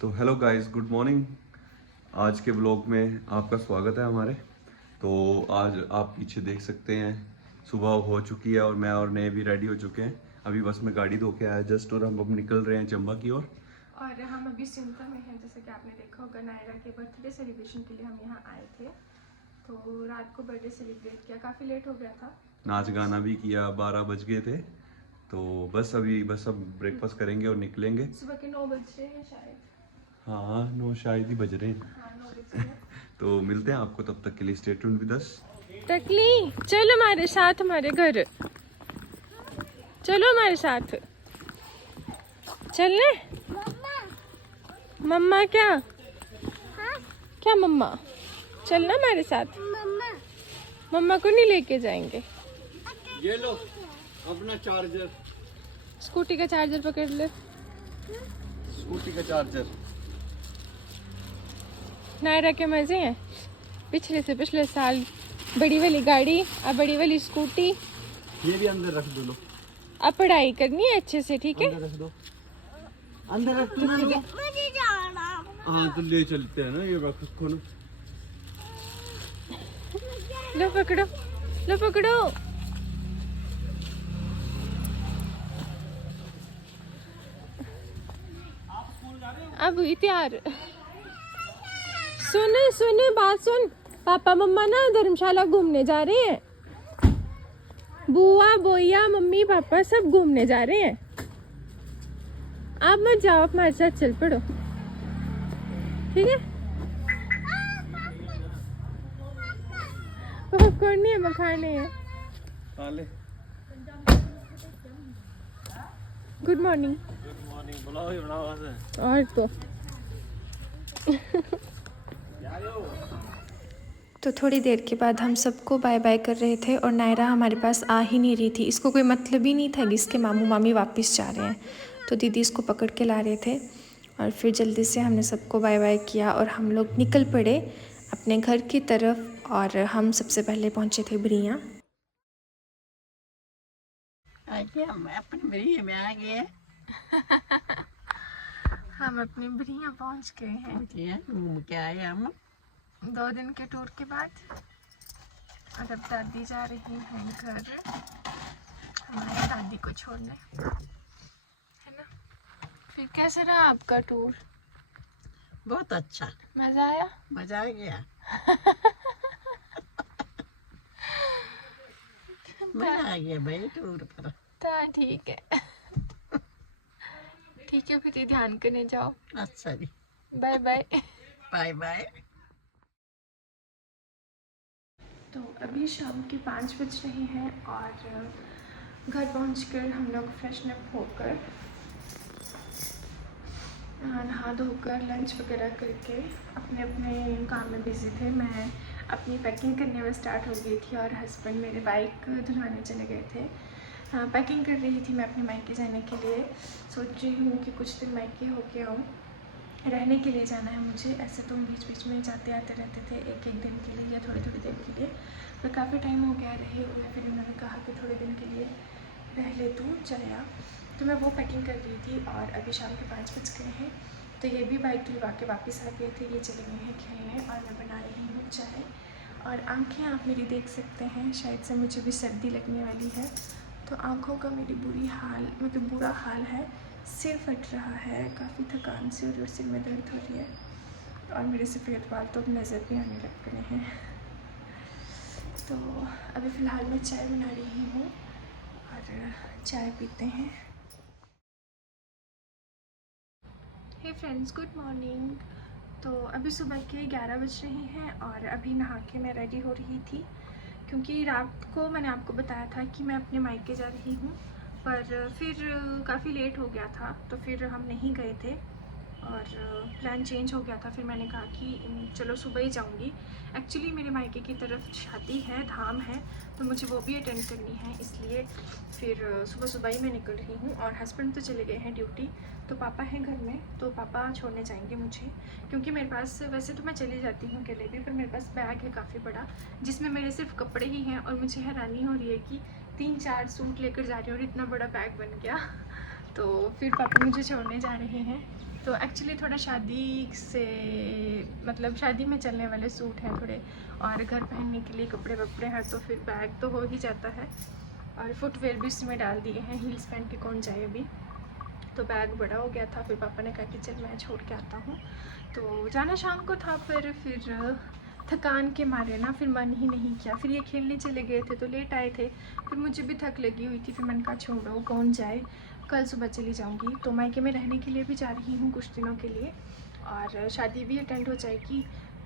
तो hello guys, good morning. आज के ब्लॉग में आपका स्वागत है हमारे। तो आज आप पीछे देख सकते हैं सुबह हो चुकी है और मैं और नए भी रेडी हो चुके हैं। अभी बस मैं गाड़ी धो के आया जस्ट और हम अब निकल रहे हैं चंबा की ओर। और हम अभी सिंता में हैं, जैसे कि आपने देखा होगा नायरा के बर्थडे सेलिब्रेशन के लिए हम यहाँ आए थे। तो रात को बर्थडे सेलिब्रेट किया, काफ़ी लेट हो गया था। नाच गाना भी किया, 12 बज गए थे। तो बस अब ब्रेकफास्ट करेंगे और निकलेंगे। सुबह के 9 बज रहे हैं शायद। हाँ, 9 शायद ही बज रहे हैं। हाँ, 9 बज रहे हैं। तो मिलते हैं आपको, तब तक के लिए स्टे ट्यून्ड विद अस। टकली चलो हमारे साथ, हमारे घर चलो, हमारे साथ चलने। मम्मा क्या? क्या मम्मा? चलना हमारे साथ। मम्मा को नहीं लेके जाएंगे। ये लो अपना चार्जर, स्कूटी का चार्जर पकड़ ले। स्कूटी का चार्जर। नायरा के मजे हैं। पिछले साल बड़ी वाली गाड़ी, अब बड़ी वाली स्कूटी। ये भी अंदर रख दो। लो अब पढ़ाई करनी है अच्छे से, ठीक है? अंदर रख दो, अंदर रख दो। मुझे जाना। हाँ तो ले चलते हैं ना, ये रखो ना। लो पकड़ो, लो पकड़ो। अब हुई तैयार। सुन सुन बात सुन, पापा मम्मा ना धर्मशाला घूमने जा रहे हैं। बुआ बोया मम्मी पापा सब घूमने जा रहे हैं। आप मत जाओ, आप हमारे साथ चल पड़ो, ठीक है? पॉपकॉर्न नहीं है, मखाने हैं। खा ले। Good morning. गुड मॉर्निंग बुलाओ, ये बनाओ वैसे। और तो थोड़ी देर के बाद हम सबको बाय बाय कर रहे थे और नायरा हमारे पास आ ही नहीं रही थी। इसको कोई मतलब ही नहीं था कि इसके मामू मामी वापस जा रहे हैं, तो दीदी इसको पकड़ के ला रहे थे। और फिर जल्दी से हमने सबको बाय बाय किया और हम लोग निकल पड़े अपने घर की तरफ। और हम सबसे पहले पहुंचे थे ब्रियाँ। आगे हम अपने ब्रिया में आ गए। हम अपनी ब्रियाँ पहुंच गए हैं घूम के आए हम 2 दिन के टूर के बाद। और अब दादी जा रही हैं घर हमारी दादी को छोड़ने, है ना? फिर कैसे रहा आपका टूर? बहुत अच्छा, मजा आया? मजा आ गया। मजा आ गया भाई टूर पर। तो ठीक है। ठीक है, फिर ध्यान करने जाओ। अच्छा जी, बाय बाय। Bye bye. तो अभी शाम के 5 बज रहे हैं और घर पहुंचकर हम लोग फ्रेशन अप होकर नहा धोकर लंच वगैरह करके अपने अपने काम में बिज़ी थे। मैं अपनी पैकिंग करने में स्टार्ट हो गई थी और हस्बैंड मेरे बाइक धुलवाने चले गए थे। पैकिंग कर रही थी मैं अपने मायके जाने के लिए। सोच रही हूँ कि कुछ दिन मायके होके आऊँ, रहने के लिए जाना है मुझे। ऐसे तो बीच बीच में जाते आते रहते थे, एक एक दिन के लिए या थोड़ी थोड़ी देर के लिए, पर काफ़ी टाइम हो गया रहे हुए। फिर उन्होंने कहा कि थोड़े दिन के लिए रह ले तू, चले आ। तो मैं वो पैकिंग कर रही थी और अभी शाम के 5 बज गए हैं। तो ये भी बाइक धुलवा के वापस आ गए थे, ये चले गए हैं खेलने और मैं बना रही हूँ चाय। और आँखें आप मेरी देख सकते हैं, शायद से मुझे भी सर्दी लगने वाली है, तो आँखों का मेरी बुरा हाल है। सिर फट रहा है, काफ़ी थकान से और सिर में दर्द हो रही है। और मेरे सफ़ेद बाल तो अब नज़र भी आने लग गए हैं। तो अभी फ़िलहाल मैं चाय बना रही हूँ और चाय पीते हैं। Hey friends, good morning. तो अभी सुबह के 11 बज रहे हैं और अभी नहा के मैं रेडी हो रही थी, क्योंकि रात को मैंने आपको बताया था कि मैं अपने मायके जा रही हूँ, पर फिर काफ़ी लेट हो गया था तो फिर हम नहीं गए थे और प्लान चेंज हो गया था। फिर मैंने कहा कि चलो सुबह ही जाऊंगी। एक्चुअली मेरे मायके की तरफ शादी है, धाम है, तो मुझे वो भी अटेंड करनी है, इसलिए फिर सुबह सुबह ही मैं निकल रही हूँ। और हस्बैंड तो चले गए हैं ड्यूटी, तो पापा हैं घर में, तो पापा छोड़ने जाएंगे मुझे। क्योंकि मेरे पास, वैसे तो मैं चली जाती हूँ अकेले भी, पर मेरे पास बैग है काफ़ी बड़ा, जिसमें मेरे सिर्फ कपड़े ही हैं। और मुझे हैरानी हो रही है कि 3-4 सूट लेकर जा रही हूँ और इतना बड़ा बैग बन गया। तो फिर पापा मुझे छोड़ने जा रहे हैं, तो एक्चुअली थोड़ा शादी से मतलब शादी में चलने वाले सूट हैं थोड़े, और घर पहनने के लिए कपड़े वपड़े हैं, तो फिर बैग तो हो ही जाता है, और फुटवेयर भी उसमें डाल दिए हैं, हील्स पहन के कौन जाए अभी। तो बैग बड़ा हो गया था, फिर पापा ने कहा कि चल मैं छोड़ के आता हूँ। तो जाना शाम को था, फिर थकान के मारे ना फिर मन ही नहीं किया। फिर ये खेलने चले गए थे तो लेट आए थे, फिर मुझे भी थक लगी हुई थी, फिर मैंने कहा छोड़ो कौन जाए, कल सुबह चली जाऊँगी। तो मायके में रहने के लिए भी जा रही हूँ कुछ दिनों के लिए, और शादी भी अटेंड हो जाएगी।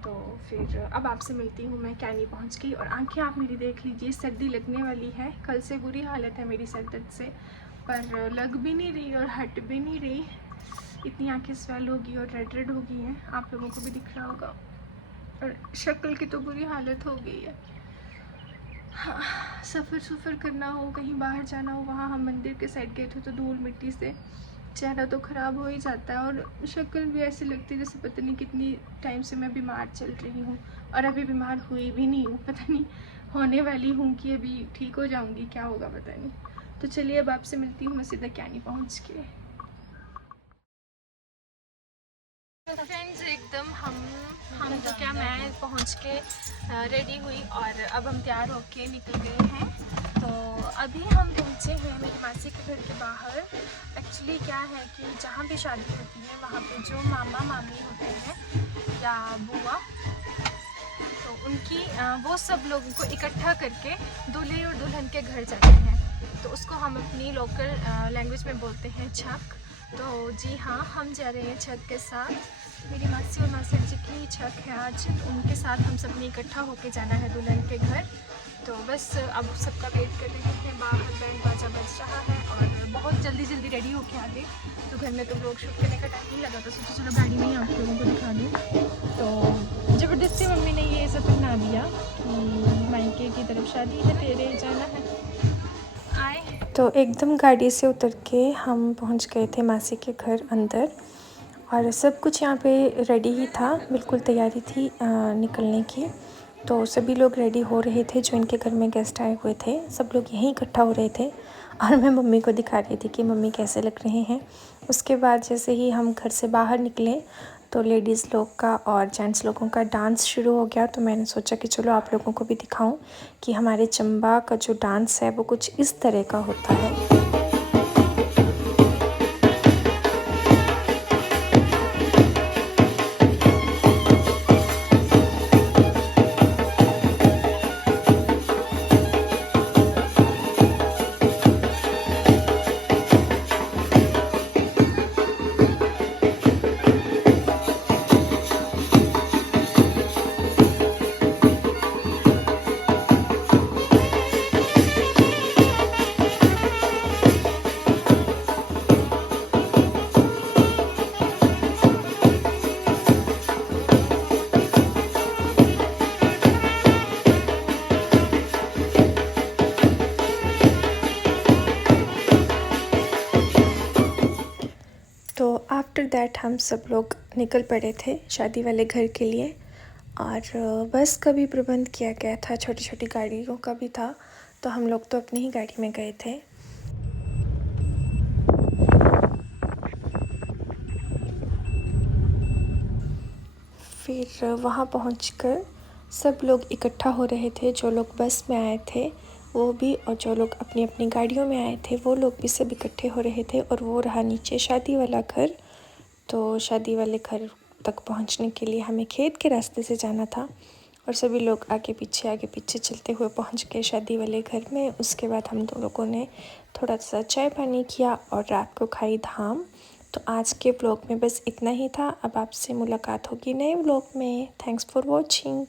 तो फिर अब आपसे मिलती हूँ मैं कैनी पहुँच गई, और आंखें आप मेरी देख लीजिए, सर्दी लगने वाली है। कल से बुरी हालत है मेरी सर दर्द से, पर लग भी नहीं रही और हट भी नहीं रही, इतनी आंखें स्वेल होगी और रेड रेड हो गई हैं, आप लोगों को भी दिख रहा होगा, और शक्ल की तो बुरी हालत हो गई है। हाँ, सफ़र करना हो, कहीं बाहर जाना हो, वहाँ हम मंदिर के साइड गए थे तो धूल मिट्टी से चेहरा तो ख़राब हो ही जाता है, और शक्ल भी ऐसी लगती है जैसे पता नहीं कितनी टाइम से मैं बीमार चल रही हूँ, और अभी बीमार हुई भी नहीं हूँ, पता नहीं होने वाली हूँ कि अभी ठीक हो जाऊँगी, क्या होगा पता नहीं। तो चलिए अब आपसे मिलती हूँ मैं सीधा कैनी पहुँच के। तो फ्रेंड्स एकदम हम तो क्या, मैं पहुँच के रेडी हुई, और अब हम तैयार होके निकल गए हैं। तो अभी हम पहुँचे हैं मेरी मासी के घर के बाहर। एक्चुअली क्या है कि जहाँ भी शादी होती है वहाँ पे जो मामा मामी होते हैं या बुआ, तो उनकी वो सब लोगों को इकट्ठा करके दूल्हे और दुल्हन के घर जाते हैं। तो उसको हम अपनी लोकल लैंग्वेज में बोलते हैं छक। तो जी हाँ, हम जा रहे हैं छक के साथ। मेरी मासी और मासी जी की छक है आज, तो उनके साथ हम सब ने इकट्ठा होके जाना है दुल्हन के घर। तो बस अब सबका वेट कर रहे हैं, बाहर बैंड बाजा बज रहा है, और बहुत जल्दी रेडी होके आ गए। तो घर में तो व्लॉग शूट करने का टाइम नहीं लगा, तो सोचा चलो गाड़ी में ही आप लोगों को दिखा दूँ। तो ज़बरदस्ती मम्मी ने ये सब पहना दिया कि मायके की तरफ शादी है, तेरे जाना है। तो एकदम गाड़ी से उतर के हम पहुंच गए थे मासी के घर अंदर, और सब कुछ यहाँ पे रेडी ही था, बिल्कुल तैयारी थी निकलने की। तो सभी लोग रेडी हो रहे थे, जो इनके घर में गेस्ट आए हुए थे सब लोग यहीं इकट्ठा हो रहे थे, और मैं मम्मी को दिखा रही थी कि मम्मी कैसे लग रहे हैं। उसके बाद जैसे ही हम घर से बाहर निकले तो लेडीज़ लोग का और जेंट्स लोगों का डांस शुरू हो गया। तो मैंने सोचा कि चलो आप लोगों को भी दिखाऊं कि हमारे चंबा का जो डांस है वो कुछ इस तरह का होता है। तो आफ्टर दैट हम सब लोग निकल पड़े थे शादी वाले घर के लिए, और बस का भी प्रबंध किया गया था, छोटी छोटी गाड़ियों का भी था। तो हम लोग तो अपनी ही गाड़ी में गए थे। फिर वहाँ पहुंचकर सब लोग इकट्ठा हो रहे थे, जो लोग बस में आए थे वो भी, और जो लोग अपनी अपनी गाड़ियों में आए थे वो लोग भी सब इकट्ठे हो रहे थे। और वो रहा नीचे शादी वाला घर। तो शादी वाले घर तक पहुंचने के लिए हमें खेत के रास्ते से जाना था, और सभी लोग आगे पीछे चलते हुए पहुंच गए शादी वाले घर में। उसके बाद हम दो लोगों ने थोड़ा सा चाय पानी किया और रात को खाई धाम। तो आज के व्लॉग में बस इतना ही था। अब आपसे मुलाकात होगी नए व्लॉग में। Thanks for watching.